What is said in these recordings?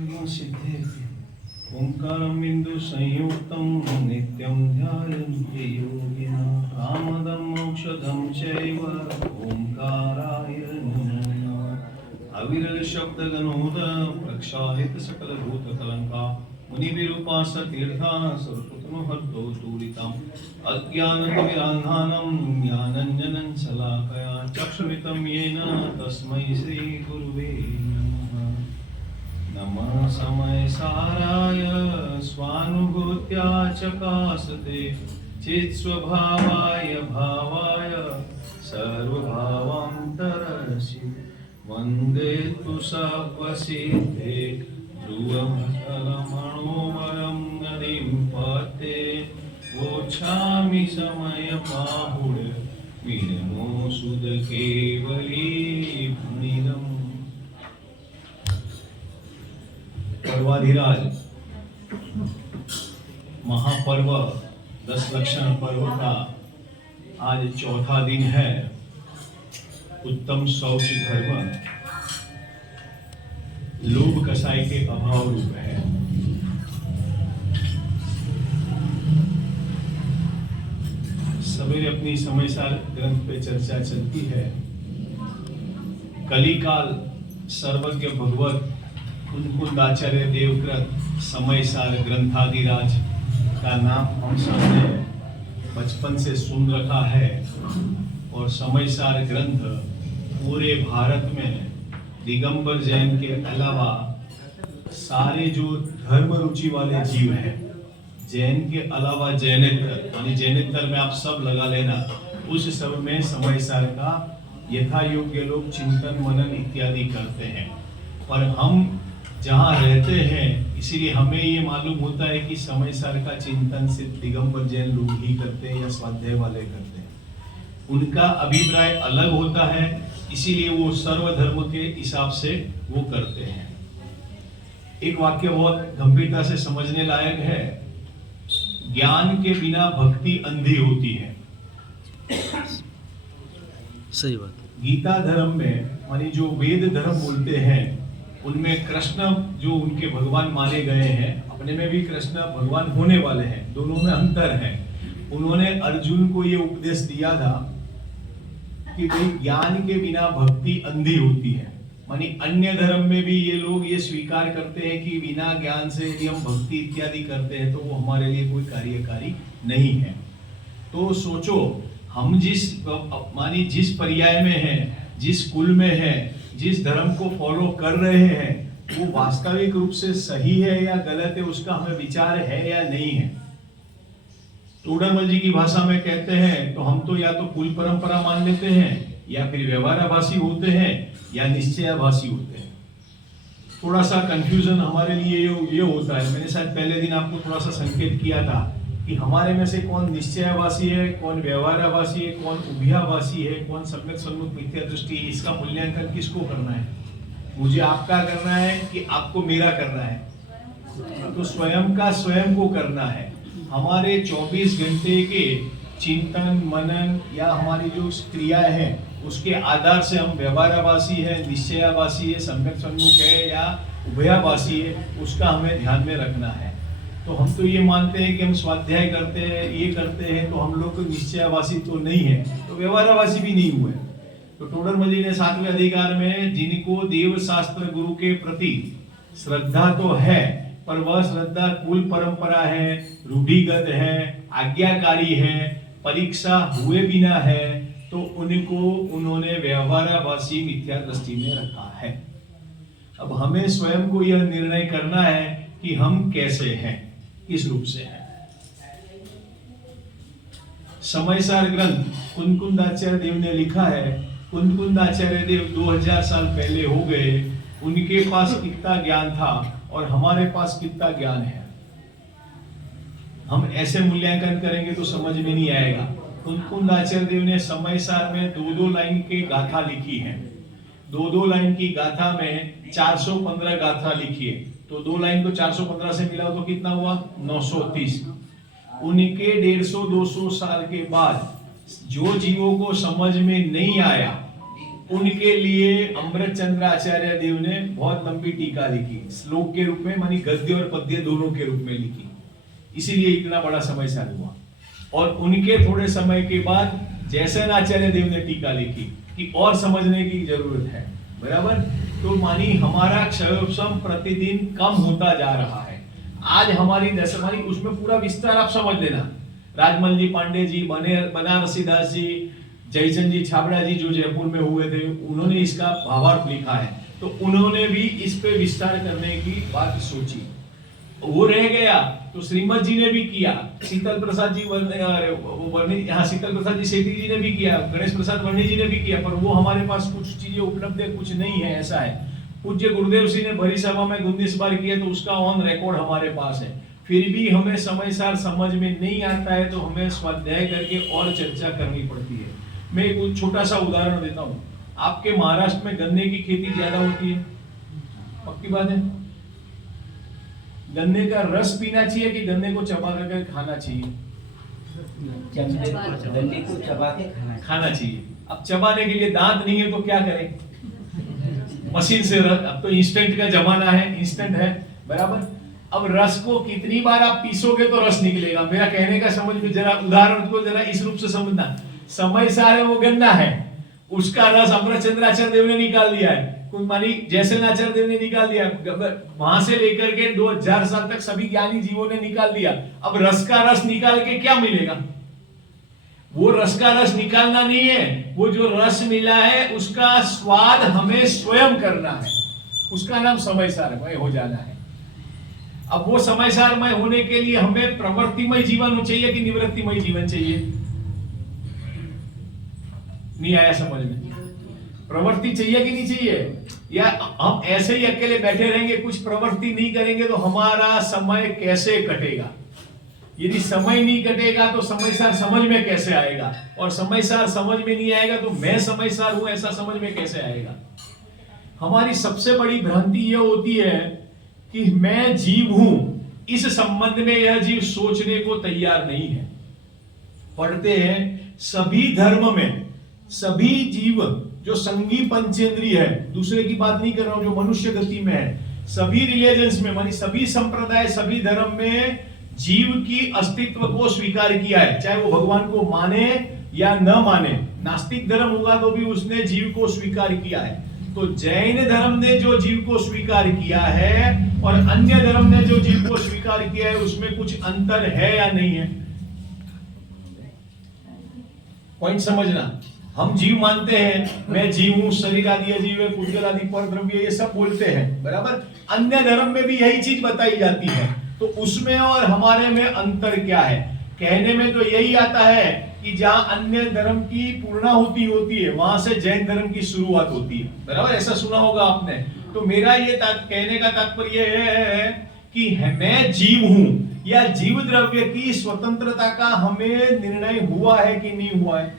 सिद्धेति ओंकारं बिंदु संयुक्तं नित्यं ध्यायन्ति योगिनः कामदं मोक्षदं चैव ओंकाराय नमः। अविरल शब्द गणोद प्रक्षालित सकल भूत कलंका मुनिविरूपास तीर्था सर्वप्रथम हर्तो दूरिताम् अज्ञानतिमिरान्धानं ज्ञानञ्जनं शलाकया चक्षुरुमितं येन तस्मै श्री गुरुवे नमः समय साराय स्वानुभूत्या चकासते चित्स्वभावाय भावाय सर्वभावान्तरसि वन्दे तु सपसिद्धे ध्रुवमचलमणोमरं नदीं पते वोच्छामि समयबाहुळ विनमो सुधकेवलीभणिदम्। पर्वाधिराज महापर्व 10 लक्षण पर्व का आज चौथा दिन है। उत्तम शौच धर्म लोभ कसाई के अभाव रूप है। सवेरे अपनी समयसार ग्रंथ पे चर्चा चलती है। कलिकाल सर्वज्ञ भगवत कुंकुंदाचार्य देवकृत समयसार ग्रंथादिराज का नाम हम सबने बचपन से सुन रखा है और समयसार ग्रंथ पूरे भारत में दिगंबर जैन के अलावा सारे जो धर्म रुचि वाले जीव हैं, जैन के अलावा जैनेतर यानी जैनेतर में आप सब लगा लेना, उस सब में समयसार का यथा योग्य लोग चिंतन मनन इत्यादि करते हैं। पर हम जहाँ रहते हैं इसीलिए हमें ये मालूम होता है कि समयसार का चिंतन सिर्फ दिगंबर जैन लोग ही करते हैं या स्वाध्याय वाले करते हैं। उनका अभिप्राय अलग होता है, इसीलिए वो सर्वधर्म के हिसाब से वो करते हैं। एक वाक्य बहुत गंभीरता से समझने लायक है। ज्ञान के बिना भक्ति अंधी होती है। सही बात। गीता धर्म में मानी जो वेद धर्म बोलते हैं उनमें कृष्ण जो उनके भगवान माने गए हैं, अपने में भी कृष्ण भगवान होने वाले हैं, दोनों में अंतर है। उन्होंने अर्जुन को ये उपदेश दिया था कि भाई ज्ञान के बिना भक्ति अंधी होती है। मानी अन्य धर्म में भी ये लोग ये स्वीकार करते हैं कि बिना ज्ञान से यदि हम भक्ति इत्यादि करते हैं तो वो हमारे लिए कोई कार्यकारी नहीं है। तो सोचो, हम जिस पर्याय में हैं, जिस कुल में हैं, जिस धर्म को फॉलो कर रहे हैं, वो वास्तविक रूप से सही है या गलत है, उसका हमें विचार है या नहीं है। तोडरमल जी की भाषा में कहते हैं तो हम तो या तो कुल परंपरा मान लेते हैं या फिर व्यवहाराभासी होते हैं या निश्चयाभासी होते हैं। थोड़ा सा कंफ्यूजन हमारे लिए ये होता है। मैंने शायद पहले दिन आपको थोड़ा सा संकेत किया था कि हमारे में से कौन निश्चयाभासी है, कौन व्यवहाराभासी है, कौन उभयाभासी है, कौन सम्यक सम्मुख मिथ्या दृष्टि है। इसका मूल्यांकन किसको करना है? मुझे आपका करना है कि आपको मेरा करना है? तो स्वयं का स्वयं को करना है। हमारे 24 घंटे के चिंतन मनन या हमारी जो क्रियाएं हैं उसके आधार से हम व्यवहाराभासी है, निश्चयाभासी है, सम्यक सम्मुख है या उभयाभासी है, उसका हमें ध्यान में रखना है। तो हम तो ये मानते हैं कि हम स्वाध्याय करते हैं, ये करते हैं, तो हम लोग निश्चयाभासी तो नहीं है, तो व्यवहाराभासी भी नहीं हुए। तो टोडरमल जी ने 7वें अधिकार में जिनको देव शास्त्र गुरु के प्रति श्रद्धा तो है, पर वह श्रद्धा कुल परंपरा है, रूढ़िगत है, आज्ञाकारी है, परीक्षा हुए बिना है, तो उनको उन्होंने व्यवहाराभासी मिथ्या दृष्टि में रखा है। अब हमें स्वयं को यह निर्णय करना है कि हम कैसे हैं, किस रूप से हैं। समयसार ग्रंथ कुंकुंदाचार्य देव ने लिखा है। कुंकुंदाचार्य देव 2000 साल पहले हो गए। उनके पास कितना ज्ञान था और हमारे पास कितना ज्ञान है, हम ऐसे मूल्यांकन करेंगे तो समझ में नहीं आएगा। कुंकुंदाचार्य देव ने समयसार में 2-2 लाइन की गाथा लिखी है। 2-2 लाइन की गाथा में 415 गाथा लिखी है। तो 2 लाइन को 415 से मिलाओ तो कितना हुआ? 930। उनके 150-200 साल के बाद जो जीवों को समझ में नहीं आया उनके लिए अमृत चंद्र आचार्य देव ने बहुत लंबी टीका लिखी, श्लोक के रूप में, मानी गद्य और पद्य दोनों के रूप में लिखी, इसीलिए इतना बड़ा समय साल हुआ। और उनके थोड़े समय के बाद जयसेन आचार्य देव ने टीका लिखी कि और समझने की जरूरत है, बराबर। तो मानी हमारा क्षयोपम प्रतिदिन कम होता जा रहा है। आज हमारी दशा, मानी उसमें पूरा विस्तार आप समझ लेना। राजमल जी पांडे जी, बनारसी दास जी, जयचंद जी छाबड़ा जी जो जयपुर में हुए थे, उन्होंने इसका भावार्थ लिखा है, तो उन्होंने भी इस पे विस्तार करने की बात सोची, वो रह गया। तो श्रीमद जी ने भी किया, शीतल प्रसाद जी शीतल प्रसाद जी सेठी जी ने भी किया, गणेश प्रसाद वर्णी जी ने भी किया, पर वो हमारे पास कुछ चीजें उपलब्ध है, कुछ नहीं है, ऐसा है। पूज्य गुरुदेव सिंह ने भरी सभा में 19 बार किया, तो उसका ऑन रिकॉर्ड हमारे पास है। फिर भी हमें समय सार समझ में नहीं आता है, तो हमें स्वाध्याय करके और चर्चा करनी पड़ती है। मैं एक छोटा सा उदाहरण देता हूँ। आपके महाराष्ट्र में गन्ने की खेती ज्यादा होती है, पक्की बात है। गन्ने का रस पीना चाहिए कि गन्ने को चबा कर खाना चाहिए? गन्ने को चबा के खाना चाहिए। अब चबाने के लिए दांत नहीं है तो क्या करें? मशीन से रस, अब तो इंस्टेंट का जमाना है, इंस्टेंट है, बराबर। अब रस को कितनी बार आप पीसोगे तो रस निकलेगा। मेरा कहने का समझ में जरा उदाहरण को जरा इस रूप से समझना। समय सारे वो गन्ना है, उसका रस अमृत चंद्र आचार्य देव ने निकाल दिया है, कुछ मानी जयसेन आचार्य देव ने निकाल दिया, वहां से लेकर के 2000 साल तक सभी ज्ञानी जीवों ने निकाल दिया। अब रस का रस निकाल के क्या मिलेगा? वो रस का रस निकालना नहीं है, वो जो रस मिला है उसका स्वाद हमें स्वयं करना है, उसका नाम समय सारमय हो जाना है। अब वो समय सारमय होने के लिए हमें प्रवृत्तिमय जीवन चाहिए कि निवृत्तिमय जीवन चाहिए? नहीं आया समझ में? प्रवृत्ति चाहिए कि नहीं चाहिए? या हम ऐसे ही अकेले बैठे रहेंगे, कुछ प्रवृत्ति नहीं करेंगे तो हमारा समय कैसे कटेगा? यदि समय नहीं कटेगा तो समय सार समझ में कैसे आएगा? और समय सार समझ में नहीं आएगा तो मैं समय सार हूं ऐसा समझ में कैसे आएगा? हमारी सबसे बड़ी भ्रांति यह होती है कि मैं जीव हूं, इस संबंध में यह जीव सोचने को तैयार नहीं है। पढ़ते हैं सभी धर्म में सभी जीव जो संगी पंचेंद्रिय है, दूसरे की बात नहीं कर रहा हूं, जो मनुष्य गति में है, सभी रिलीजन्स में मानी सभी संप्रदाय सभी धर्म में जीव की अस्तित्व को स्वीकार किया है, चाहे वो भगवान को माने या न माने। नास्तिक धर्म होगा तो भी उसने जीव को स्वीकार किया है। तो जैन धर्म ने जो जीव को स्वीकार किया है और अन्य धर्म ने जो जीव को स्वीकार किया है, उसमें कुछ अंतर है या नहीं है? पॉइंट समझना। हम जीव मानते हैं, मैं जीव हूं, शरीर आदि अजीव है, पुद्गल आदि पर द्रव्य, ये सब बोलते हैं, बराबर। अन्य धर्म में भी यही चीज बताई जाती है, तो उसमें और हमारे में अंतर क्या है? कहने में तो यही आता है कि जहां अन्य धर्म की पूर्णाहुति होती है वहां से जैन धर्म की शुरुआत होती है, बराबर। ऐसा सुना होगा आपने। तो मेरा ये कहने का तात्पर्य है कि मैं जीव हूं या जीव द्रव्य की स्वतंत्रता का हमें निर्णय हुआ है कि नहीं हुआ है?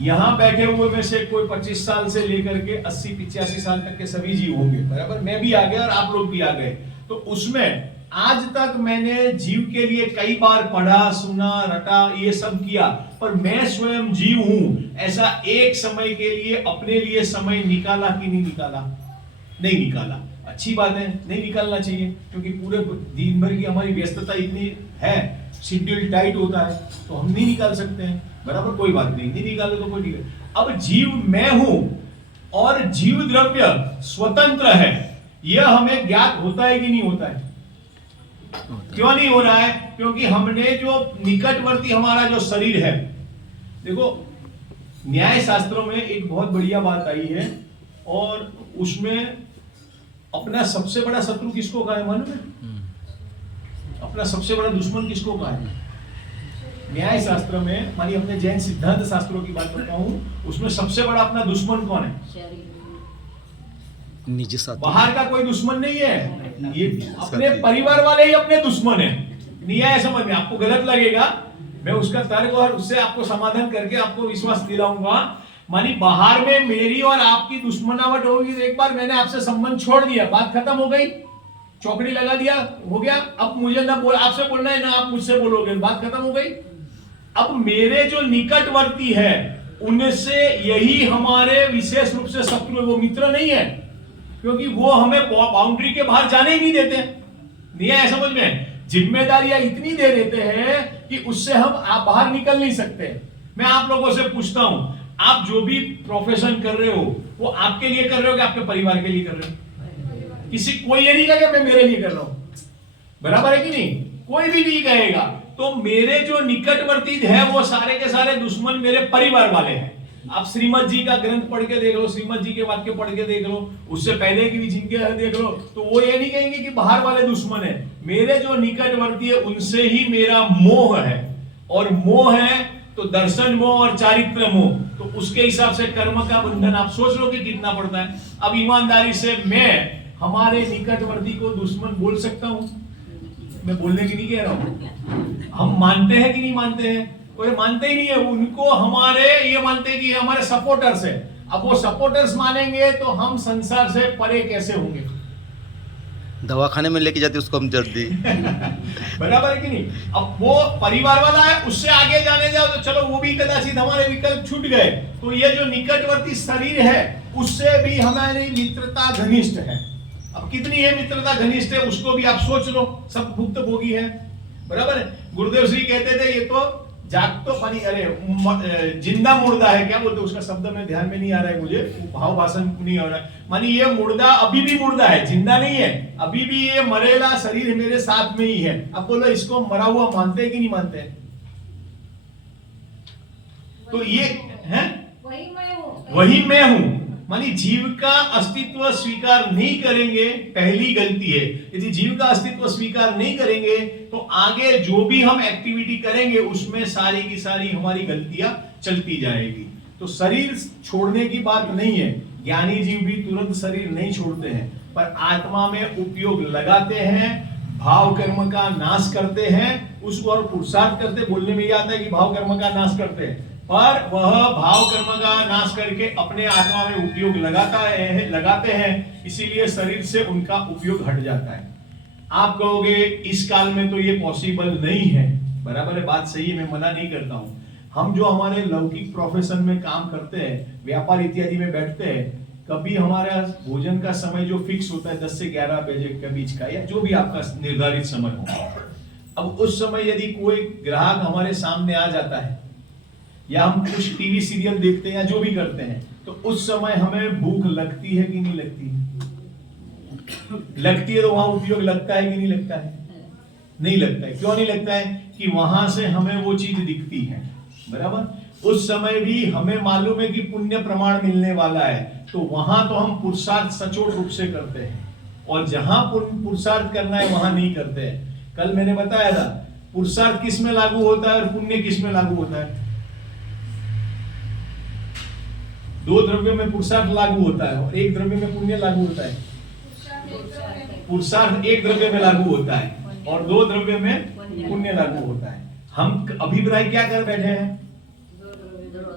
यहां बैठे हुए में से कोई 25 साल से लेकर के 80-85 साल तक के सभी जीव होंगे, बराबर। मैं भी आ गया और आप लोग भी आ गए। तो उसमें आज तक मैंने जीव के लिए कई बार पढ़ा, सुना, रटा, ये सब किया, पर मैं स्वयं जीव हूं ऐसा एक समय के लिए अपने लिए समय निकाला कि नहीं निकाला? नहीं निकाला। अच्छी बात है, नहीं निकालना चाहिए, क्योंकि पूरे दिन भर की हमारी व्यस्तता इतनी है, शेड्यूल टाइट होता है, तो हम नहीं निकाल सकते हैं, बराबर। कोई बात नहीं, नहीं निकाले तो कोई नहीं। अब जीव मैं हूं और जीव द्रव्य स्वतंत्र है, यह हमें ज्ञात होता है कि नहीं होता है? क्यों नहीं हो रहा है? क्योंकि हमने जो निकटवर्ती हमारा जो शरीर है, देखो न्याय शास्त्रों में एक बहुत बढ़िया बात आई है, और उसमें अपना सबसे बड़ा शत्रु किसको कहा है मालूम है? अपना सबसे बड़ा दुश्मन किसको कहा है? न्याय शास्त्र में, मानिए अपने जैन सिद्धांत शास्त्रों की बात करता हूं, उसमें सबसे बड़ा अपना दुश्मन कौन है? निजी साथी। बाहर का कोई दुश्मन नहीं है, ये अपने परिवार वाले ही अपने दुश्मन है। न्याय समझ में आपको गलत लगेगा, मैं उसका तर्क और उससे आपको समाधान करके आपको विश्वास दिलाऊंगा। मानी बाहर में मेरी और आपकी दुश्मनावट होगी तो एक बार मैंने आपसे संबंध छोड़ दिया, बात खत्म हो गई, चौकड़ी लगा दिया, हो गया। अब मुझे ना बोल, आपसे बोलना है ना आप मुझसे बोलोगे, बात खत्म हो गई। अब मेरे जो निकटवर्ती है उनसे यही हमारे विशेष रूप से शत्रु है, वो मित्र नहीं है, क्योंकि वो हमें बाउंड्री के बाहर जाने ही नहीं देते। नहीं है समझ में? जिम्मेदारियां इतनी दे देते हैं कि उससे हम बाहर निकल नहीं सकते। मैं आप लोगों से पूछता हूं, आप जो भी प्रोफेशन कर रहे हो वो आपके लिए कर रहे हो कि आपके परिवार के लिए कर रहे हो? किसी कोई ये नहीं कहेगा मैं मेरे लिए कर रहा हूं, बराबर है कि नहीं? कोई भी नहीं कहेगा। तो मेरे जो निकटवर्ती है वो सारे के सारे दुश्मन मेरे परिवार वाले हैं। आप श्रीमद जी का ग्रंथ पढ़ के देख लो, श्रीमद जी के वाक्य पढ़ के देख लो, उससे पहले की भी जिनके देख लो, तो वो ये नहीं कहेंगे कि बाहर वाले दुश्मन है। मेरे जो निकटवर्ती है उनसे ही मेरा मोह है, और मोह है तो दर्शन मोह और चारित्र मोह, तो उसके हिसाब से कर्म का बंधन आप सोच लो कि कितना पड़ता है। अब ईमानदारी से मैं हमारे निकटवर्ती को दुश्मन बोल सकता हूं? मैं बोलने की नहीं कह रहा हूं। हम मानते हैं कि नहीं मानते हैं? कोई मानते ही नहीं है। उनको हमारे ये मानते हैं कि हमारे सपोर्टर्स है। अब वो सपोर्टर्स मानेंगे तो हम संसार से परे कैसे होंगे? दवाखाने में लेके जाते उसको हम जल्दी बराबर है कि नहीं? अब वो परिवार वाला है, उससे आगे जाने जाओ तो चलो वो भी कदाचित हमारे विकल्प छूट गए। तो ये जो निकटवर्ती शरीर है उससे भी हमारी मित्रता घनिष्ठ है। अब कितनी है मित्रता घनिष्ठ है उसको भी आप सोच लो, सब भुक्त भोगी है, बराबर है। गुरुदेव श्री कहते थे ये तो जाग तो पानी, अरे जिंदा मुर्दा है, क्या बोलते उसका शब्द में ध्यान में नहीं आ रहा है मुझे, भाव भाषण नहीं हो रहा है। मानी ये मुर्दा अभी भी मुर्दा है, जिंदा नहीं है, अभी भी ये मरेला शरीर मेरे साथ में ही है। अब बोलो इसको मरा हुआ मानते हैं कि नहीं मानते हैं? तो ये है वही मैं हूं। मानी जीव का अस्तित्व स्वीकार नहीं करेंगे, पहली गलती है। यदि जीव का अस्तित्व स्वीकार नहीं करेंगे तो आगे जो भी हम एक्टिविटी करेंगे उसमें सारी की सारी हमारी गलतियां चलती जाएगी। तो शरीर छोड़ने की बात नहीं है, ज्ञानी जीव भी तुरंत शरीर नहीं छोड़ते हैं, पर आत्मा में उपयोग लगाते हैं, भाव कर्म का नाश करते हैं, उसको और पुरुषार्थ करते। बोलने में यह आता है कि भाव कर्म का नाश करते हैं, पर वह भाव कर्म का नाश करके अपने आत्मा में उपयोग लगाते हैं, इसीलिए शरीर से उनका उपयोग हट जाता है। आप कहोगे इस काल में तो ये पॉसिबल नहीं है, बराबर है, बात सही है, मैं मना नहीं करता हूं। हम जो हमारे लौकिक प्रोफेशन में काम करते हैं, व्यापार इत्यादि में बैठते हैं, कभी हमारा भोजन का समय जो फिक्स होता है 10 से 11 बजे के बीच का, या जो भी आपका निर्धारित समय हो, अब उस समय यदि कोई ग्राहक हमारे सामने आ जाता है या हम कुछ टीवी सीरियल देखते हैं या जो भी करते हैं, तो उस समय हमें भूख लगती है कि नहीं लगती है? लगती है तो वहां उपयोग लगता है कि नहीं लगता है? नहीं लगता है। क्यों नहीं लगता है? कि वहां से हमें वो चीज दिखती है, बराबर। उस समय भी हमें मालूम है कि पुण्य प्रमाण मिलने वाला है, तो वहां तो हम पुरुषार्थ सचोट रूप से करते हैं, और जहां पुरुषार्थ करना है वहां नहीं करते हैं। कल मैंने बताया था पुरुषार्थ किस में लागू होता है और पुण्य किस में लागू होता है। 2 द्रव्यों में पुरुषार्थ लागू होता है और 1 द्रव्य में पुण्य लागू होता है। पुरुषार्थ 1 द्रव्य में लागू होता है और 2 द्रव्य में पुण्य लागू होता है। हम अभिप्राय क्या कर बैठे हैं?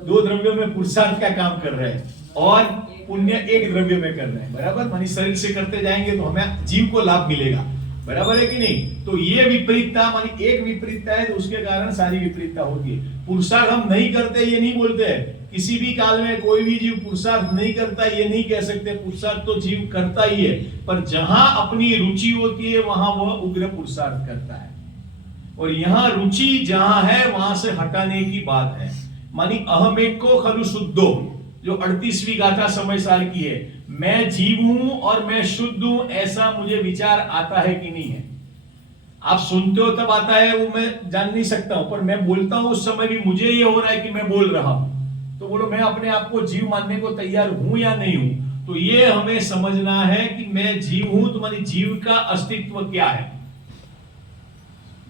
2 द्रव्यों में पुरुषार्थ का काम कर रहे हैं और पुण्य 1 द्रव्य में कर रहे हैं, बराबर। मानी शरीर से करते जाएंगे तो हमें जीव को लाभ मिलेगा, बराबर है कि नहीं? तो ये विपरीतता, मानी एक विपरीतता है तो उसके कारण सारी विपरीतता होती है। पुरुषार्थ हम नहीं करते ये नहीं बोलते हैं, किसी भी काल में कोई भी जीव पुरुषार्थ नहीं करता ये नहीं कह सकते, पुरुषार्थ तो जीव करता ही है, पर जहां अपनी रुचि होती है वहां वह उग्र पुरुषार्थ करता है, और यहां रुचि जहां है वहां से हटाने की बात है। मानी अहम एक को खलु शुद्धो, जो 38वीं गाथा समय साल की है, मैं जीव हूं और मैं शुद्ध हूं, ऐसा मुझे विचार आता है कि नहीं है? आप सुनते हो तब आता है, वो मैं जान नहीं सकता हूं, पर मैं बोलता हूं उस समय भी मुझे ये हो रहा है कि मैं बोल रहा हूं। तो बोलो मैं अपने आप को जीव मानने को तैयार हूं या नहीं हूं? तो ये हमें समझना है कि मैं जीव हूं, तो मानी जीव का अस्तित्व क्या है।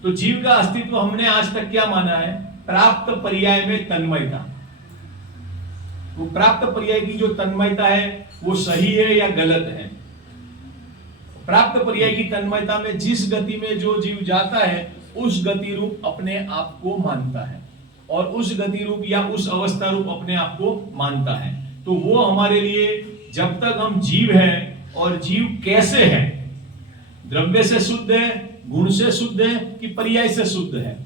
तो जीव का अस्तित्व हमने आज तक क्या माना है? प्राप्त पर्याय में तन्मयता। वो प्राप्त पर्याय की जो तन्मयता है वो सही है या गलत है? प्राप्त पर्याय की तन्मयता में जिस गति में जो जीव जाता है उस गति रूप अपने आप को मानता है, और उस गति रूप या उस अवस्था रूप अपने आप को मानता है। तो वो हमारे लिए जब तक हम जीव हैं, और जीव कैसे है? द्रव्य से शुद्ध है, गुण से शुद्ध है कि पर्याय से शुद्ध है?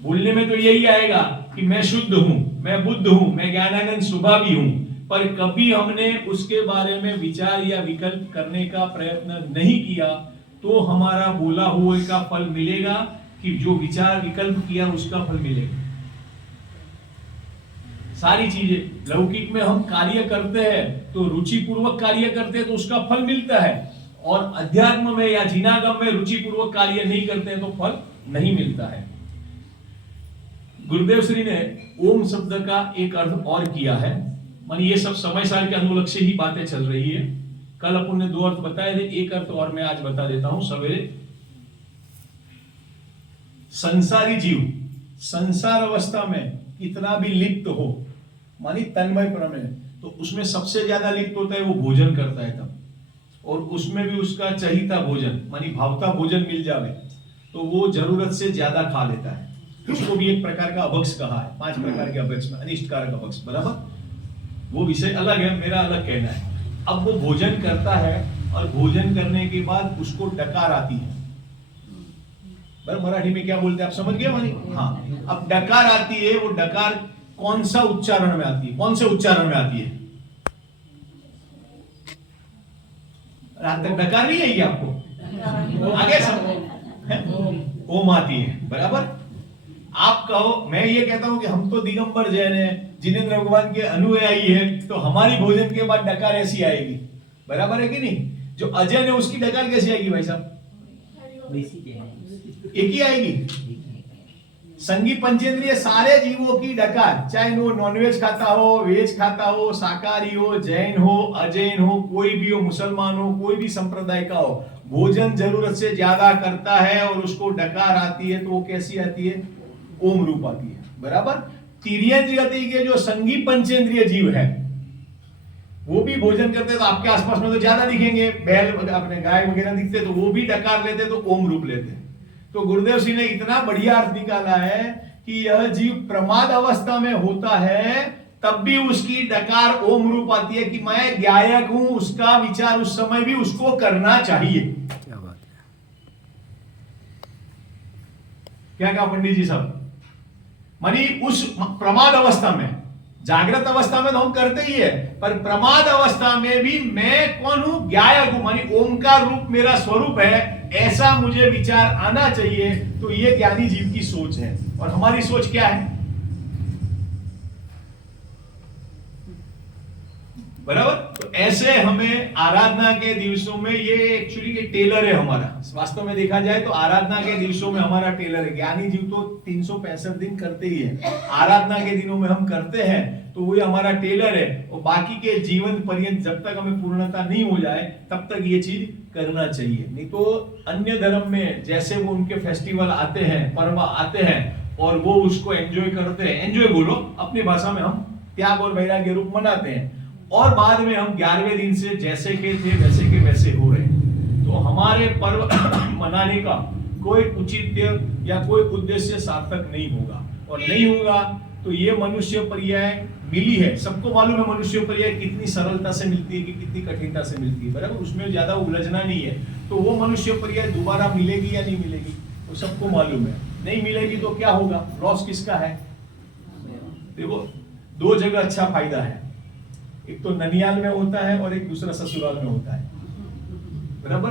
बोलने में तो यही आएगा कि मैं शुद्ध हूं, मैं बुद्ध हूं, मैं ज्ञानानंद स्वभावी हूं, पर कभी हमने उसके बारे में विचार या विकल्प करने का प्रयत्न नहीं किया, तो हमारा बोला हुए का फल मिलेगा कि जो विचार विकल्प किया उसका फल मिलेगा। सारी चीजें लौकिक में हम कार्य करते हैं तो रुचि पूर्वक कार्य करते हैं तो उसका फल मिलता है, और अध्यात्म में या जिनागम में रुचि पूर्वक कार्य नहीं करते हैं तो फल नहीं मिलता है। गुरुदेव श्री ने ओम शब्द का एक अर्थ और किया है, मानी ये सब समय सार के अनुलक्ष्य से ही बातें चल रही है। कल अपन ने 2 अर्थ बताए थे, एक अर्थ और मैं आज बता देता हूं सवेरे। संसारी जीव संसार अवस्था में कितना भी लिप्त हो, मानी तन्मय प्रमेय, तो उसमें सबसे ज्यादा लिप्त होता है वो भोजन करता है तब, और उसमें भी उसका चाहिता भोजन मानी भावता भोजन मिल जावे तो वो जरूरत से ज्यादा खा लेता है। उसको भी एक प्रकार का अभक्ष कहा है, 5 प्रकार के अभक्ष में अनिष्टकारक अभक्ष, बराबर। वो विषय अलग है, मेरा अलग कहना है। अब वो भोजन करता है और भोजन करने के बाद उसको डकार आती है, बराबर। मराठी में क्या बोलते हैं आप समझ गए मानी? हाँ, अब डकार आती है, वो डकार कौन सा उच्चारण में आती है, कौन से उच्चारण में आती है? रात तक डकार नहीं आएगी आपको, आगे सब ओम आती है, बराबर। आप कहो, मैं ये कहता हूं कि हम तो दिगंबर जैन है, जिनेंद्र भगवान के अनुयायी है, तो हमारी भोजन के बाद डकार ऐसी आएगी, बराबर है कि नहीं? जो अजय है उसकी डकार कैसी आएगी भाई साहब? एक ही आएगी। संगी पंचेंद्रिय सारे जीवों की डकार, चाहे वो नॉनवेज खाता हो, वेज खाता हो, शाकाहारी हो, जैन हो, अजैन हो, कोई भी हो, मुसलमान हो, कोई भी संप्रदाय का हो, भोजन जरूरत से ज्यादा करता है और उसको डकार आती है तो वो कैसी आती है? ओम रूप आती है, बराबर। तिर्यंज गति के जो संगी पंचेंद्रिय जीव है वो भी भोजन करते हैं तो आपके आसपास में तो ज्यादा दिखेंगे, बैल अपने गाय वगैरह दिखते तो वो भी डकार लेते तो ओम रूप लेते। तो गुरुदेव सिंह ने इतना बढ़िया अर्थ निकाला है कि यह जीव प्रमाद अवस्था में होता है तब भी उसकी डकार ओम रूप आती है कि मैं ज्ञायक हूं, उसका विचार उस समय भी उसको करना चाहिए। क्या बात है। क्या कहा पंडित जी साहब? मानी उस प्रमाद अवस्था में, जागृत अवस्था में तो हम करते ही है, पर प्रमाद अवस्था में भी मैं कौन हूं? ज्ञायक हूं, मानी ओमकार रूप मेरा स्वरूप है, ऐसा मुझे विचार आना चाहिए। तो ये ज्ञानी जीव की सोच है, और हमारी सोच क्या है? बराबर। तो ऐसे हमें आराधना के दिवसों में, ये एक्चुअली टेलर है हमारा, वास्तव में देखा जाए तो आराधना के दिवसों में हमारा टेलर है। ज्ञानी जीव तो 365 दिन करते ही है, आराधना के दिनों में हम करते हैं तो वो हमारा टेलर है, और बाकी के जीवन पर्यंत जब तक हमें पूर्णता नहीं हो जाए तब तक ये चीज करना चाहिए। नहीं तो अन्य धर्म में जैसे वो उनके फेस्टिवल आते हैं, पर्व आते हैं और वो उसको एंजॉय करते हैं, एंजॉय बोलो अपनी भाषा में, हम त्याग और वैराग्य रूप मनाते हैं, और बाद में हम 11वें दिन से जैसे के थे वैसे के वैसे हो रहे हैं। तो हमारे पर्व मनाने का कोई औचित्य या कोई उद्देश्य सार्थक नहीं होगा, और नहीं होगा तो ये मनुष्य पर्याय मिली है, सबको मालूम है मनुष्य पर्याय कितनी सरलता से मिलती है कि कितनी कठिनता से मिलती है, बराबर। उसमें ज्यादा उलझना नहीं है। तो वो मनुष्य पर्याय दोबारा मिलेगी या नहीं मिलेगी तो सबको मालूम है। नहीं मिलेगी तो क्या होगा? लॉस किसका है? देखो, 2 जगह अच्छा फायदा है, एक तो ननियाल में होता है और एक दूसरा ससुराल में होता है, बराबर।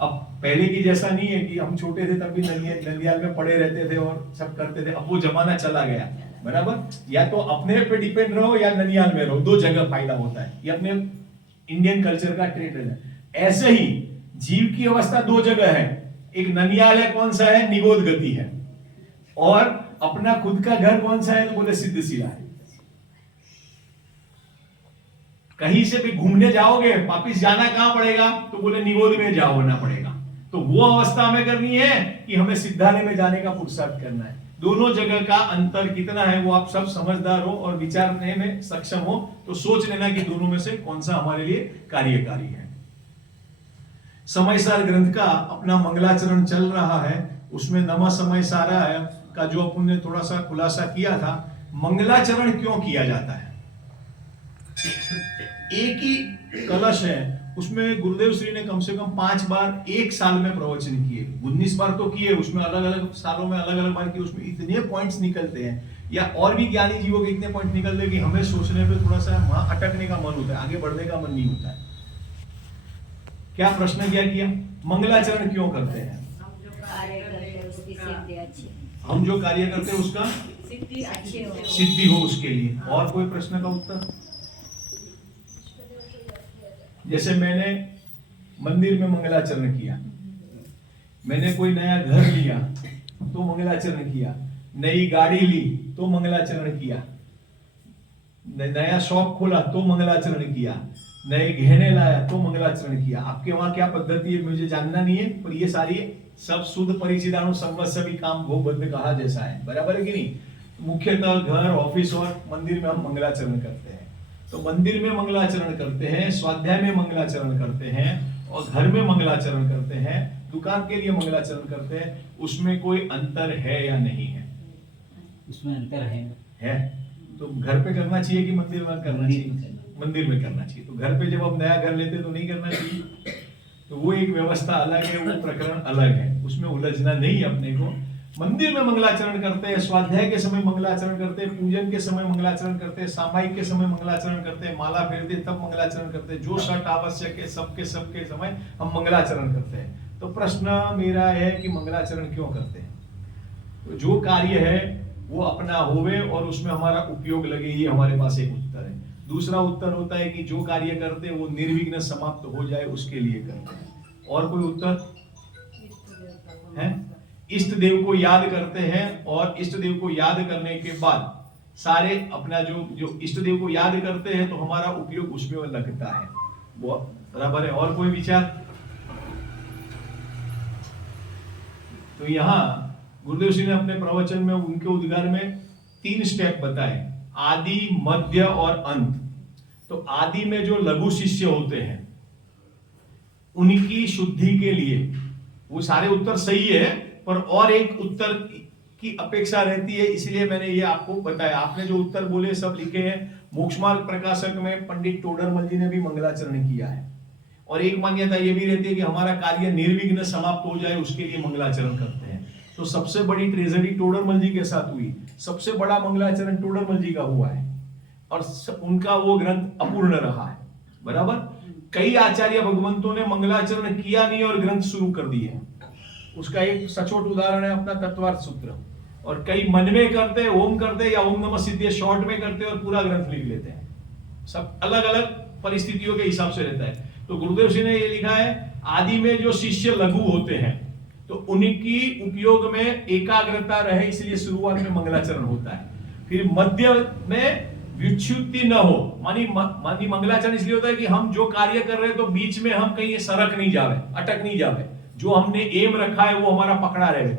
अब पहले की जैसा नहीं है कि हम छोटे थे तब भी ननियाल में पड़े रहते थे और सब करते थे, अब वो जमाना चला गया, बराबर। या तो अपने पे डिपेंड रहो या ननियाल में रहो, 2 जगह फायदा होता है, ये अपने इंडियन कल्चर का ट्रेड है। ऐसे ही जीव की अवस्था 2 जगह है, एक ननियाल है, कौन सा है? निगोद गति है, और अपना खुद का घर कौन सा है? तो बोले सिद्धशिला है। कहीं से भी घूमने जाओगे, वापिस जाना कहां पड़ेगा? तो बोले निगोद में जाना पड़ेगा। तो वो अवस्था हमें करनी है कि हमें सिद्धालय में जाने का पुरुषार्थ करना है। दोनों जगह का अंतर कितना है वो आप सब समझदार हो और विचारने में सक्षम हो तो सोच लेना कि दोनों में से कौन सा हमारे लिए कार्यकारी है। समय सार ग्रंथ का अपना मंगलाचरण चल रहा है, उसमें नमः समय सारा है का जो अपन ने थोड़ा सा खुलासा किया था। मंगलाचरण क्यों किया जाता है? एक ही कलश है, उसमें गुरुदेव श्री ने कम से कम 5 बार एक साल में प्रवचन किए, 19 बार तो किए, उसमें अलग अलग सालों में अलग अलग बार किए। उसमें इतने पॉइंट्स निकलते हैं या और भी ज्ञानी जीवों के इतने पॉइंट निकलते कि हमें सोचने पे थोड़ा सा वहां अटकने का मन होता है, आगे बढ़ने का मन नहीं होता है। क्या प्रश्न क्या किया? मंगलाचरण क्यों करते हैं? हम जो कार्य करते हैं उसका सिद्धि हो उसके लिए। और कोई प्रश्न का उत्तर? जैसे मैंने मंदिर में मंगलाचरण किया, मैंने कोई नया घर लिया तो मंगलाचरण किया, नई गाड़ी ली तो मंगलाचरण किया, नया शॉप खोला तो मंगलाचरण किया, नए गहने लाया तो मंगलाचरण किया। आपके वहां क्या पद्धति है मुझे जानना नहीं है, पर ये सारी सब शुद्ध परिचितानु संवत्सर भी काम भोगबद्ध कहा जैसा है, बराबर है कि नहीं? मुख्यतः घर, ऑफिस और मंदिर में हम मंगलाचरण करते हैं। तो मंदिर में मंगलाचरण करते हैं, स्वाध्याय में मंगलाचरण करते हैं और घर में मंगलाचरण करते हैं, दुकान के लिए मंगलाचरण करते हैं। उसमें कोई अंतर है या नहीं है? उसमें अंतर है। तो घर पे करना चाहिए कि मंदिर में करना चाहिए? मंदिर में करना चाहिए। तो घर पे जब आप नया घर लेते तो नहीं करना चाहिए, तो वो एक व्यवस्था अलग है, वो प्रकरण अलग है, उसमें उलझना नहीं अपने को। मंदिर में मंगलाचरण करते हैं, स्वाध्याय के समय मंगलाचरण करते हैं, पूजन के समय मंगलाचरण करते हैं, सामायिक के समय मंगलाचरण करते हैं, माला फेरते तब मंगलाचरण करते हैं, जो षट आवश्यक है सबके समय हम मंगलाचरण करते हैं। तो प्रश्न मेरा है कि मंगलाचरण क्यों करते हैं? तो जो कार्य है वो अपना होवे और उसमें हमारा उपयोग लगे, ये हमारे पास एक उत्तर है। दूसरा उत्तर होता है कि जो कार्य करते हैं वो निर्विघ्न समाप्त हो जाए उसके लिए करते हैं। और कोई उत्तर है? इष्ट देव को याद करते हैं और इष्ट देव को याद करने के बाद सारे अपना जो इष्ट देव को याद करते हैं तो हमारा उपयोग उसमें लगता है, वो बराबर है। और कोई विचार? तो यहाँ गुरुदेव जी ने अपने प्रवचन में उनके उद्गार में 3 स्टेप बताए, आदि, मध्य और अंत। तो आदि में जो लघु शिष्य होते हैं उनकी शुद्धि के लिए वो सारे उत्तर सही है, पर और एक उत्तर की अपेक्षा रहती है, इसलिए मैंने ये आपको बताया। आपने जो उत्तर बोले सब लिखे हैं। मोक्षमार्ग प्रकाशक में पंडित टोडरमल जी ने भी मंगलाचरण किया है। और एक मान्यता ये भी रहती है कि हमारा कार्य निर्विघ्न समाप्त हो जाए उसके लिए मंगलाचरण करते हैं। तो सबसे बड़ी ट्रेजरी टोडरमल जी के साथ हुई, सबसे बड़ा मंगलाचरण टोडरमल जी का हुआ है और उनका वो ग्रंथ अपूर्ण रहा है, बराबर। कई आचार्य भगवंतों ने मंगलाचरण किया नहीं और ग्रंथ शुरू कर दिए। उसका एक सचोट उदाहरण है अपना तत्वार्थ सूत्र। और कई मन में करते, ओम करते या ओम नमः शिवाय शॉर्ट में करते और पूरा ग्रंथ लिख लेते हैं। सब अलग अलग परिस्थितियों के हिसाब से रहता है। तो गुरुदेव जी ने ये लिखा है, आदि में जो शिष्य लघु होते हैं तो उनकी उपयोग में एकाग्रता रहे, इसलिए शुरुआत में मंगलाचरण होता है। फिर मध्य में विच्युति न हो, मानी मंगलाचरण इसलिए होता है कि हम जो कार्य कर रहे हैं तो बीच में हम कहीं सरक नहीं जावे, अटक नहीं जावे। जो हमने एम रखा है वो हमारा पकड़ा रहे,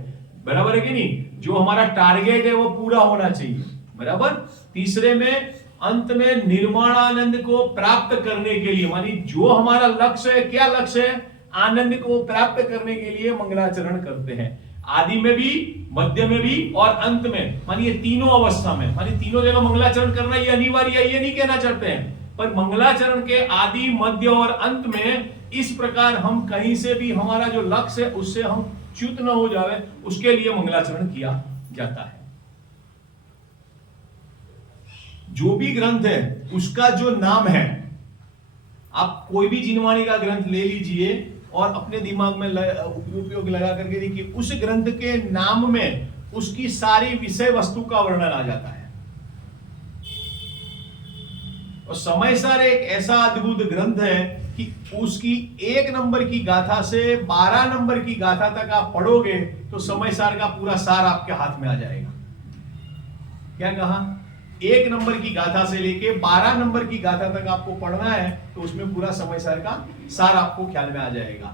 बराबर है कि नहीं? जो हमारा टारगेट है वो पूरा होना चाहिए, बराबर। तीसरे में अंत में निर्माणानंद को प्राप्त करने के लिए, मानी जो हमारा लक्ष्य है, क्या लक्ष्य है? आनंद को प्राप्त करने के लिए मंगलाचरण करते हैं। आदि में भी, मध्य में भी और अंत में, मानिए तीनों अवस्था में, मानी तीनों जगह मंगलाचरण करना ये अनिवार्य है, ये नहीं कहना चाहते हैं, पर मंगलाचरण के आदि, मध्य और अंत में इस प्रकार हम कहीं से भी हमारा जो लक्ष्य है उससे हम च्युत न हो जावे, उसके लिए मंगलाचरण किया जाता है। जो भी ग्रंथ है उसका जो नाम है, आप कोई भी जिनवाणी का ग्रंथ ले लीजिए और अपने दिमाग में उपयोग लगा करके देखिए, उस ग्रंथ के नाम में उसकी सारी विषय वस्तु का वर्णन आ जाता है। और समयसार एक ऐसा अद्भुत ग्रंथ है कि उसकी 1 नंबर की गाथा से 12 नंबर की गाथा तक आप पढ़ोगे तो समयसार का पूरा सार आपके हाथ में आ जाएगा। क्या कहा? 1 नंबर की गाथा से लेके 12 नंबर की गाथा तक आपको पढ़ना है तो उसमें पूरा समयसार का सार आपको ख्याल में आ जाएगा।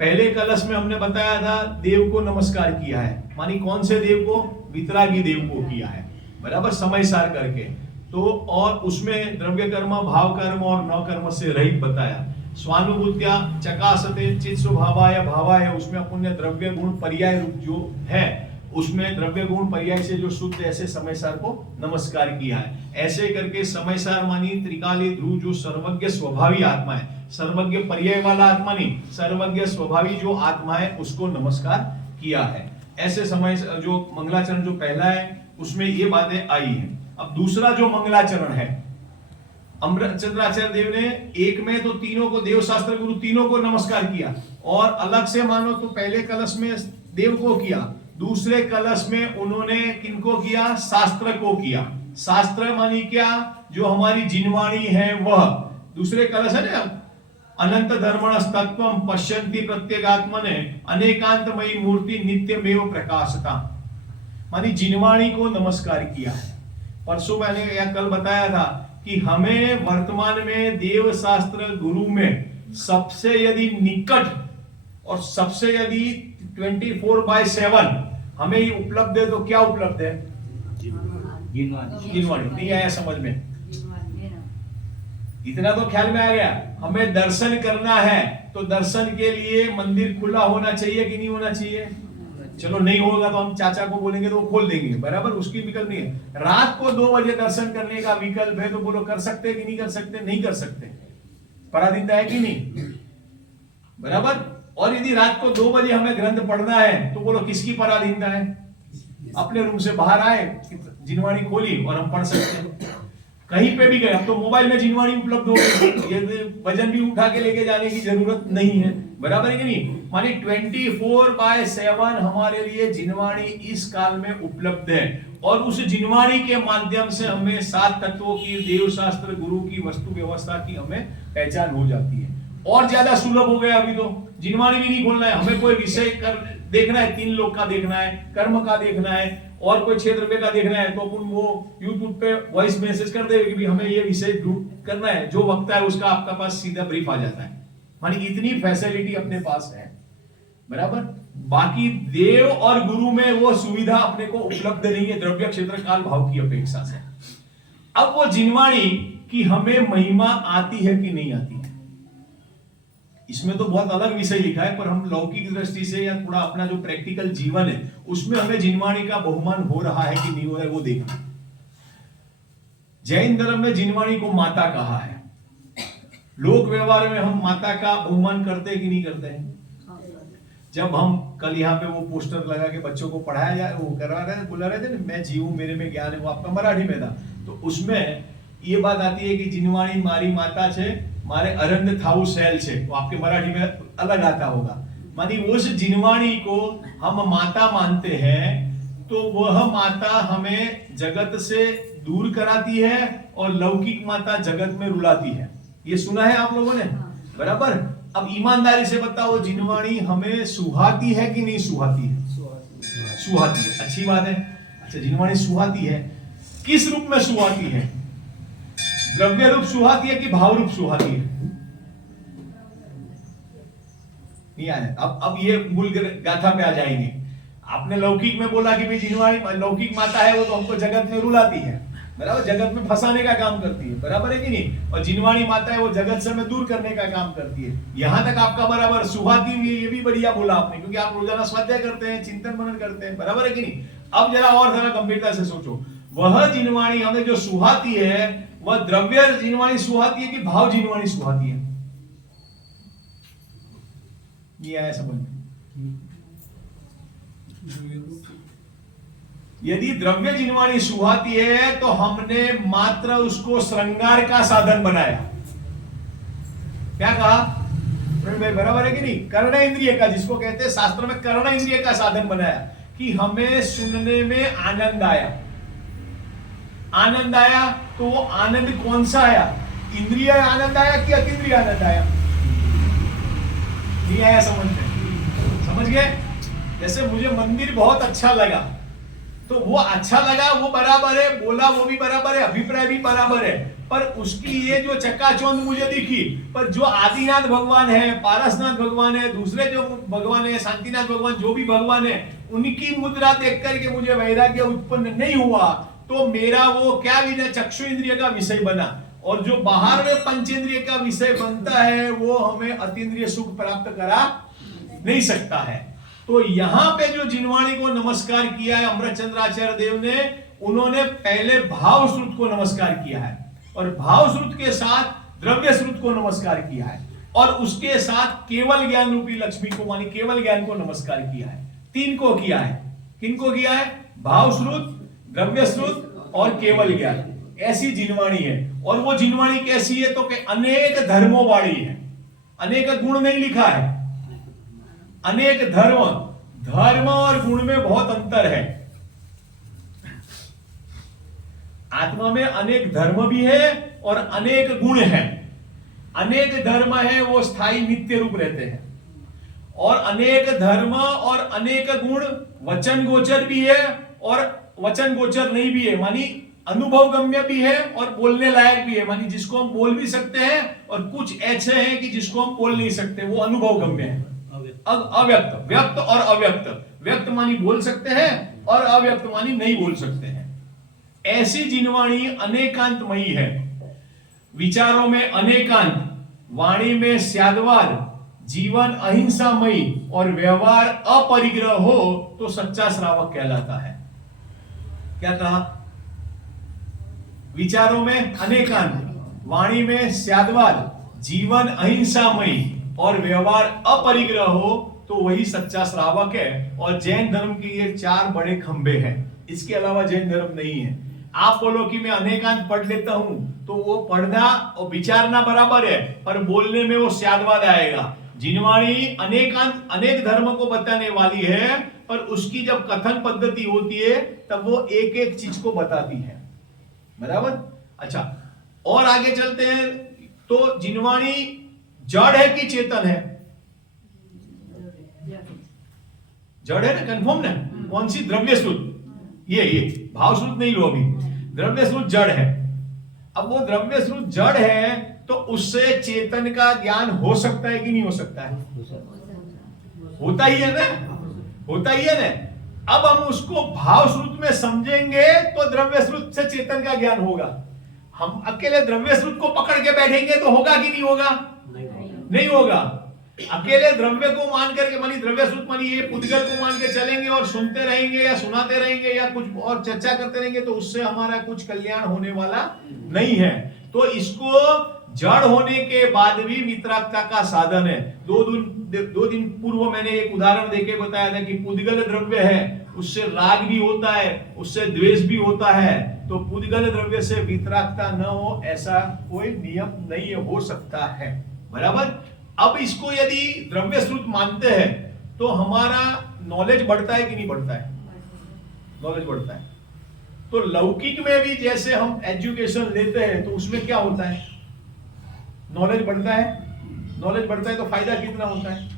पहले कलश में हमने बताया था देव को नमस्कार किया है, मानी कौन से देव को? वितरागी देव को किया है, बराबर, समयसार करके। तो और उसमें द्रव्य कर्म, भाव कर्म और नव कर्म से रहित बताया। स्वानुभूत्या चकासते चित स्वभावाय भावाय, उसमें पुण्य द्रव्य गुण पर्याय रूप जो है उसमें द्रव्य गुण पर्याय से जो शुद्ध, ऐसे समयसार को नमस्कार किया है। ऐसे करके समयसार मानी त्रिकाली ध्रुव जो सर्वज्ञ स्वभावी आत्मा है, सर्वज्ञ पर्याय वाला आत्मा नहीं, सर्वज्ञ स्वभावी जो आत्मा है उसको नमस्कार किया है। ऐसे समय जो मंगलाचरण जो पहला है उसमें ये बातें आई हैं। अब दूसरा जो मंगलाचरण है, अमृतचंद्राचार्य देव ने एक में तो तीनों को, देव शास्त्र गुरु तीनों को नमस्कार किया, और अलग से मानो तो पहले कलश में देव को किया, दूसरे कलश में उन्होंने किनको किया, शास्त्र को किया। शास्त्र मानी क्या, जो हमारी जिनवाणी है वह। दूसरे कलश है ना, अनंत धर्मणस तत्वम पश्यन्ति प्रत्येगात्मने अनेकांतमयी मूर्ति नित्यमेव प्रकाशता, मानी जिनवाणी को नमस्कार किया है। परसों मैंने या कल बताया था कि हमें वर्तमान में देव शास्त्र गुरु में सबसे यदि निकट और सबसे यदि 24/7 हमें ये उपलब्ध है, तो क्या उपलब्ध है, जिनवाणी। नहीं आया समझ में, इतना तो ख्याल में आ गया। हमें दर्शन करना है तो दर्शन के लिए मंदिर खुला होना चाहिए कि नहीं होना चाहिए। चलो नहीं होगा तो हम चाचा को बोलेंगे तो वो खोल देंगे, बराबर, उसकी विकल्प नहीं है। रात को 2 बजे दर्शन करने का विकल्प है तो बोलो कर सकते कि नहीं कर सकते, नहीं कर सकते, पराधीनता है कि नहीं, बराबर। और यदि रात को 2 बजे हमें ग्रंथ पढ़ना है तो बोलो किसकी पराधीनता है, अपने रूम से बाहर आए, जिनवाणी खोली और हम पढ़ सकते हैं। कहीं पे भी गए, अब तो मोबाइल में जिनवाणी उपलब्ध हो गई, ये वजन भी उठा के लेके जाने की जरूरत नहीं है, बराबर है कि नहीं। मानी 24/7 हमारे लिए जिनवाणी इस काल में उपलब्ध है, और उस जिनवाणी के माध्यम से हमें 7 तत्वों की, देव शास्त्र गुरु की, वस्तु व्यवस्था की हमें पहचान हो जाती है। और ज्यादा सुलभ हो गया, अभी तो जिनवाणी भी नहीं खोलना है, हमें कोई विषय देखना है, 3 लोक का देखना है, कर्म का देखना है, और कोई क्षेत्र का देखना है, तो अपन वो YouTube पे वॉइस मैसेज कर देगा कि भी हमें ये विषय करना है, जो वक्त है उसका आपका पास सीधा ब्रीफ आ जाता है। मानी इतनी फैसिलिटी अपने पास है, बराबर। बाकी देव और गुरु में वो सुविधा अपने को उपलब्ध नहीं है, द्रव्य क्षेत्र काल भाव की अपेक्षा से। अब वो जिनवाणी की हमें महिमा आती है कि नहीं आती है, इसमें तो बहुत अलग विषय लिखा है, पर हम लौकिक दृष्टि से या थोड़ा अपना जो प्रैक्टिकल जीवन है उसमें हमें जिनवाणी का बहुमान हो रहा है कि नहीं हो रहा है वो देखना। जैन धर्म में जिनवाणी को माता कहा है। लोक व्यवहार में हम माता का बहुमान करते हैं कि नहीं करते हैं। जब हम कल यहाँ पे वो पोस्टर लगा के बच्चों को पढ़ाया जाए, वो करवा रहे थे, बुला रहे थे, मैं जीव मेरे में ज्ञान है, वो आपका मराठी में था, तो उसमें ये बात आती है कि जिनवाणी मारी माता छे, मारे अरंध थाऊ सैल छे, वो आपके मराठी में अलग आता होगा। मानी उस जिनवाणी को हम माता मानते हैं, तो वह माता हमें जगत से दूर कराती है और लौकिक माता जगत में रुलाती है। ये सुना है आप लोगों ने, बराबर। अब ईमानदारी से बताओ, जिनवाणी हमें सुहाती है कि नहीं सुहाती है? सुहाती है, अच्छी बात है। अच्छा, जिनवाणी सुहाती है, किस रूप में सुहाती है? द्रव्य रूप सुहाती है कि भाव रूप सुहाती है? नहीं आया। अब ये मूल गाथा पे आ जाएंगे। आपने लौकिक में बोला कि भाई जिनवाणी लौकिक माता है, वो तो हमको जगत में रुलाती है, बराबर, जगत में फंसाने का काम करती है, बराबर है कि नहीं। और जिनवाणी माता है वो जगत से हमें दूर करने का काम करती है। यहां तक आपका बराबर। सुहाती हुई, ये भी बढ़िया बोला आपने, क्योंकि आप रोजाना स्वाध्याय करते हैं, चिंतन मनन करते हैं, बराबर है कि नहीं। अब जरा और जरा गंभीरता से सोचो, वह जिनवाणी हमें जो सुहाती है, वह द्रव्य जिनवाणी सुहाती है कि भाव जिनवाणी सुहाती है? ये आया समझ में? यदि द्रव्य जिनवाणी सुहाती है तो हमने मात्र उसको श्रृंगार का साधन बनाया। क्या कहा भाई, बराबर है कि नहीं? कर्ण इंद्रिय का, जिसको कहते हैं शास्त्र में कर्ण इंद्रिय का साधन बनाया, कि हमें सुनने में आनंद आया। आनंद आया तो वो आनंद कौन सा आया? इंद्रिय आनंद आया कि अतीन्द्रिय आनंद आया? नहीं आया समझ में? समझ गए? जैसे मुझे मंदिर बहुत अच्छा लगा, तो वो अच्छा लगा वो बराबर है, बोला वो भी बराबर है, अभिप्राय भी बराबर है, पर उसकी ये जो चकाचौंध मुझे दिखी, पर जो आदिनाथ भगवान है, पारसनाथ भगवान है, दूसरे जो भगवान है, शांतिनाथ भगवान, जो भी भगवान है, उनकी मुद्रा देख करके मुझे वैराग्य उत्पन्न नहीं हुआ, तो मेरा वो क्या विषय, चक्षु इंद्रिय का विषय बना। और जो बाहर में पंचेंद्रिय का विषय बनता है, वो हमें अतीन्द्रिय सुख प्राप्त करा नहीं सकता है। तो यहां पे जो जिनवाणी को नमस्कार किया है अमृतचंद्राचार्य देव ने, उन्होंने पहले भाव श्रुत को नमस्कार किया है, और भाव श्रुत के साथ द्रव्य श्रुत को नमस्कार किया है, और उसके साथ केवल ज्ञान रूपी लक्ष्मी को, मानी केवल ज्ञान को नमस्कार किया है। 3 को किया है। किन को किया है? भाव श्रुत, द्रव्य श्रुत और केवल ज्ञान, ऐसी जिनवाणी है। और वो जिनवाणी कैसी है तो कि अनेक धर्मों वाली है, अनेक गुण नहीं लिखा है, अनेक धर्म, धर्म और गुण में बहुत अंतर है। आत्मा में अनेक धर्म भी है और अनेक गुण हैं। अनेक धर्म है वो स्थायी नित्य रूप रहते हैं, और अनेक धर्म और अनेक गुण वचन गोचर भी है और वचन गोचर नहीं भी है, मानी अनुभव गम्य भी है और बोलने लायक भी है, मानी जिसको हम बोल भी सकते हैं, और कुछ ऐसे हैं कि जिसको हम बोल नहीं सकते, वो अनुभव गम्य है। अव्यक्त, व्यक्त और अव्यक्त, व्यक्त मानी बोल सकते हैं और अव्यक्त मानी नहीं बोल सकते हैं। ऐसी जिनवाणी अनेकांतमयी है, विचारों में अनेकांत, वाणी में स्यादवाद, जीवन अहिंसामयी और व्यवहार अपरिग्रह हो तो सच्चा श्रावक कहलाता है। क्या कहा? विचारों में अनेकांत, वाणी में स्यादवाद, जीवन अहिंसामयी और व्यवहार अपरिग्रह हो तो वही सच्चा श्रावक है। और जैन धर्म के ये 4 बड़े खंबे हैं, इसके अलावा जैन धर्म नहीं है। आप बोलो कि मैं अनेकांत पढ़ लेता हूं तो वो पढ़ना और विचारना बराबर है, पर बोलने में वो स्यादवाद आएगा। जिनवाणी अनेकांत, अनेक धर्म को बताने वाली है, पर उसकी जब कथन पद्धति होती है तब वो एक एक चीज को बताती है, बराबर। अच्छा, और आगे चलते हैं तो जिनवाणी जड़ है कि चेतन है? जड़ है ना, कंफर्म ना? कौन सी? द्रव्य श्रुत। ये भाव श्रुत नहीं लो अभी, द्रव्य श्रुत जड़ है। अब वो द्रव्य श्रुत जड़ है तो उससे चेतन का ज्ञान हो सकता है कि नहीं हो सकता है? होता ही है ना, होता ही है ना। अब हम उसको भाव श्रुत में समझेंगे तो द्रव्य श्रुत से चेतन का ज्ञान होगा। हम अकेले द्रव्य श्रुत को पकड़ के बैठेंगे तो होगा कि नहीं होगा? नहीं होगा। अकेले द्रव्य को मान करके, मानी द्रव्य श्रुत मानी ये पुद्गल को मान के चलेंगे और सुनते रहेंगे या सुनाते रहेंगे या कुछ और चर्चा करते रहेंगे तो उससे हमारा कुछ कल्याण होने वाला नहीं है। तो इसको जड़ होने के बाद भी वितरागता का साधन है। दो दिन पूर्व मैंने एक उदाहरण देके बताया था कि पुद्गल द्रव्य है, उससे राग भी होता है, उससे द्वेष भी होता है। तो पुद्गल द्रव्य से वितरागता न हो ऐसा कोई नियम नहीं हो सकता है, बराबर। अब इसको यदि द्रव्य श्रुत मानते हैं तो हमारा नॉलेज बढ़ता है कि नहीं बढ़ता है? नॉलेज बढ़ता है। तो लौकिक में भी जैसे हम एजुकेशन लेते हैं तो उसमें क्या होता है? नॉलेज बढ़ता है। नॉलेज बढ़ता है तो फायदा कितना होता है?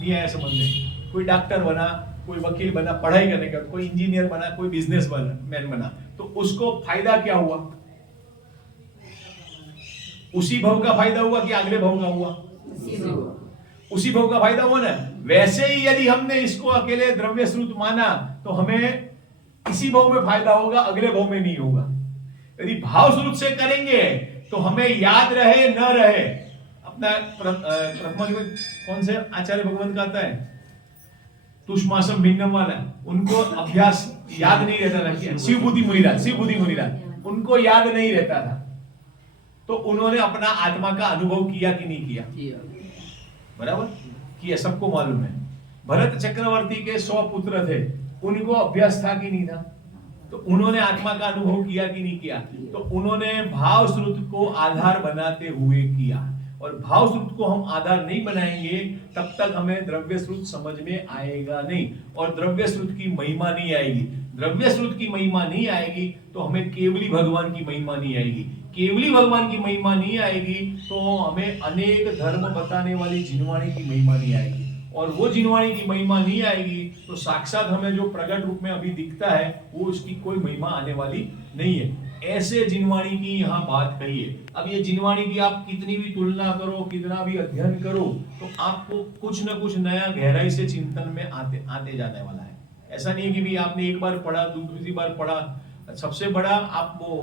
नहीं आया समझ में? कोई डॉक्टर बना, कोई वकील बना पढ़ाई करने का, कोई इंजीनियर बना, कोई बिजनेस मैन बना, तो उसको फायदा क्या हुआ? उसी भव का फायदा हुआ कि अगले भव का हुआ? उसी भव का फायदा हुआ ना। वैसे ही यदि हमने इसको अकेले द्रव्य श्रुत माना तो हमें इसी भव में फायदा होगा, अगले भव में नहीं होगा। यदि भाव श्रुत से करेंगे तो हमें याद रहे न रहे। अपना कौन से आचार्य भगवंत का आता है, तुष्मासम भिन्नम वाला, उनको अभ्यास याद नहीं रहता था। शिव बुद्धि मुनिराज उनको याद नहीं रहता था, तो उन्होंने अपना आत्मा का अनुभव किया कि नहीं किया? बराबर किया, सबको मालूम है। भरत चक्रवर्ती के 100 पुत्र थे, उनको अभ्यास था कि नहीं था? तो उन्होंने आत्मा का अनुभव किया कि नहीं किया? तो उन्होंने भाव श्रुत को आधार बनाते हुए किया। और भाव श्रुत को हम आधार नहीं बनाएंगे तब तक हमें द्रव्य श्रुत समझ में आएगा नहीं, और द्रव्य श्रुत की महिमा नहीं आएगी। द्रव्य श्रुत की महिमा नहीं आएगी तो हमें केवली भगवान की महिमा नहीं आएगी। केवली भगवान की महिमा नहीं आएगी तो हमें अनेक धर्म बताने वाली जिनवाणी की महिमा नहीं आएगी, और वो जिनवाणी की महिमा नहीं आएगी तो साक्षात हमें जो प्रकट रूप में अभी दिखता है वो उसकी कोई महिमा आने वाली नहीं है। ऐसे जिनवाणी की यहाँ बात कही है। अब ये जिनवाणी की आप कितनी भी तुलना करो, कितना भी अध्ययन करो, तो आपको कुछ न कुछ नया गहराई से चिंतन में आते जाने वाला है। ऐसा नहीं है कि भी आपने एक बार पढ़ा, दूसरी बार पढ़ा। सबसे बड़ा आप वो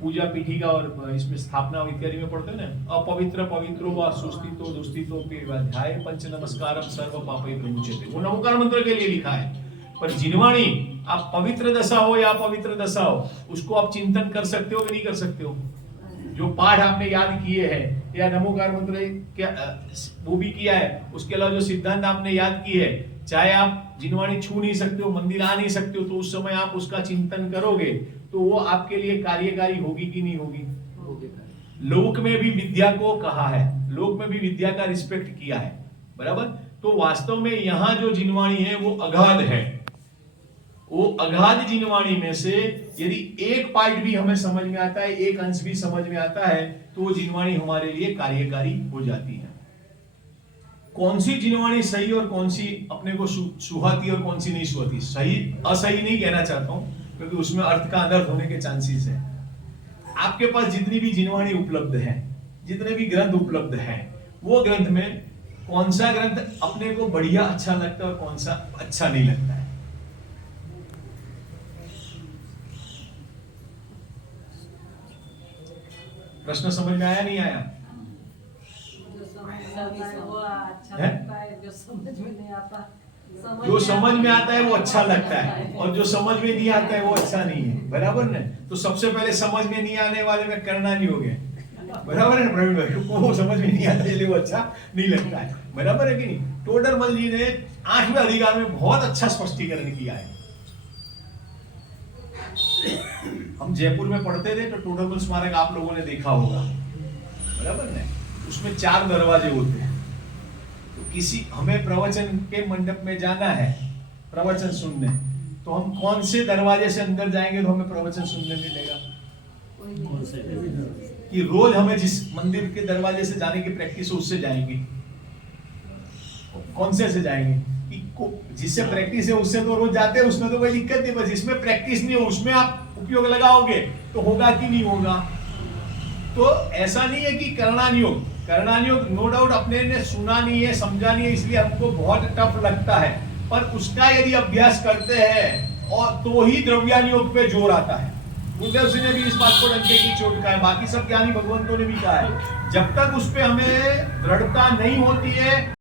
पूजा पीठिका और इसमें स्थापना इत्यादि में पढ़ते हैं ना, अपवित्र पवित्रो व सुस्थितो दुस्थितो ध्याय पंच नमस्कारम सर्व पापै प्रमुच्यते, वो नमोकार मंत्र के लिए लिखा है। पर जिनवाणी, आप पवित्र दशा हो या अपवित्र दशा हो, उसको आप चिंतन कर सकते हो कि नहीं कर सकते हो? जो पाठ आपने याद किए हैं या नमोकार मंत्र क्या वो भी किया है, उसके अलावा जो सिद्धांत आपने याद किए है, चाहे आप जिनवाणी छू नहीं सकते हो, मंदिर आ नहीं सकते हो, तो उस समय आप उसका चिंतन करोगे तो वो आपके लिए कार्यकारी होगी कि नहीं होगी? लोक में भी विद्या को कहा है, लोक में भी विद्या का रिस्पेक्ट किया है, बराबर। तो वास्तव में यहां जो जिनवाणी है वो अगाध है। वो अगाध जिनवाणी में से यदि एक पार्ट भी हमें समझ में आता है, एक अंश भी समझ में आता है, तो वो जिनवाणी हमारे लिए कार्यकारी हो जाती है। कौन सी जिनवाणी सही और कौन सी अपने को सुहाती और कौन सी नहीं सुहाती, सही असही नहीं कहना चाहता हूं, क्योंकि उसमें अर्थ का अनर्थ होने के चांसेस है। आपके पास जितनी भी जिनवाणी उपलब्ध है, जितने भी ग्रंथ उपलब्ध हैं, वो ग्रंथ में कौन सा ग्रंथ अपने को बढ़िया अच्छा लगता है और कौन सा अच्छा नहीं लगता है? प्रश्न समझ में आया नहीं आया? जो समझ में आता है वो अच्छा है? लगता है, जो समझ में नहीं आता जो समझ में आता है वो अच्छा लगता है और जो समझ में नहीं आता है वो अच्छा नहीं है, बराबर ना। तो सबसे पहले समझ में नहीं आने वाले में करना नहीं हो गया, बराबर है प्रवीण भाई? वो समझ में नहीं आता इसलिए वो अच्छा नहीं लगता है, बराबर है कि नहीं? टोडरमल जी ने 8वें अधिकार में बहुत अच्छा स्पष्टीकरण किया है। हम जयपुर में पढ़ते थे तो टोडरमल स्मारक आप लोगों ने देखा होगा, बराबर ना। उसमें 4 दरवाजे होते हैं। तो किसी हमें प्रवचन के मंडप में जाना है प्रवचन सुनने, तो हम कौन से दरवाजे से अंदर जाएंगे तो हमें प्रवचन सुनने मिलेगा? कि रोज हमें जिस मंदिर के दरवाजे से जाने की प्रैक्टिस है उससे जाएंगे? कौन से जाएंगे? कि जिससे प्रैक्टिस है उससे तो रोज जाते हैं, उसमें तो कोई दिक्कत नहीं, बस जिसमें प्रैक्टिस नहीं हो उसमें आप उपयोग लगाओगे तो होगा कि नहीं होगा? तो ऐसा नहीं है कि करना नहीं हो, करना नहीं हो, नो डाउट अपने ने सुना नहीं है, समझा नहीं है, इसलिए हमको बहुत टफ लगता है, पर उसका यदि अभ्यास करते हैं और तो ही द्रव्यानुयोग पे जोर आता है। गुरुदेव सिंह ने भी इस बात को डंके की चोट कहा है, बाकी सब ज्ञानी भगवंतों ने भी कहा है। जब तक उस पे हमें दृढ़ता नहीं होती है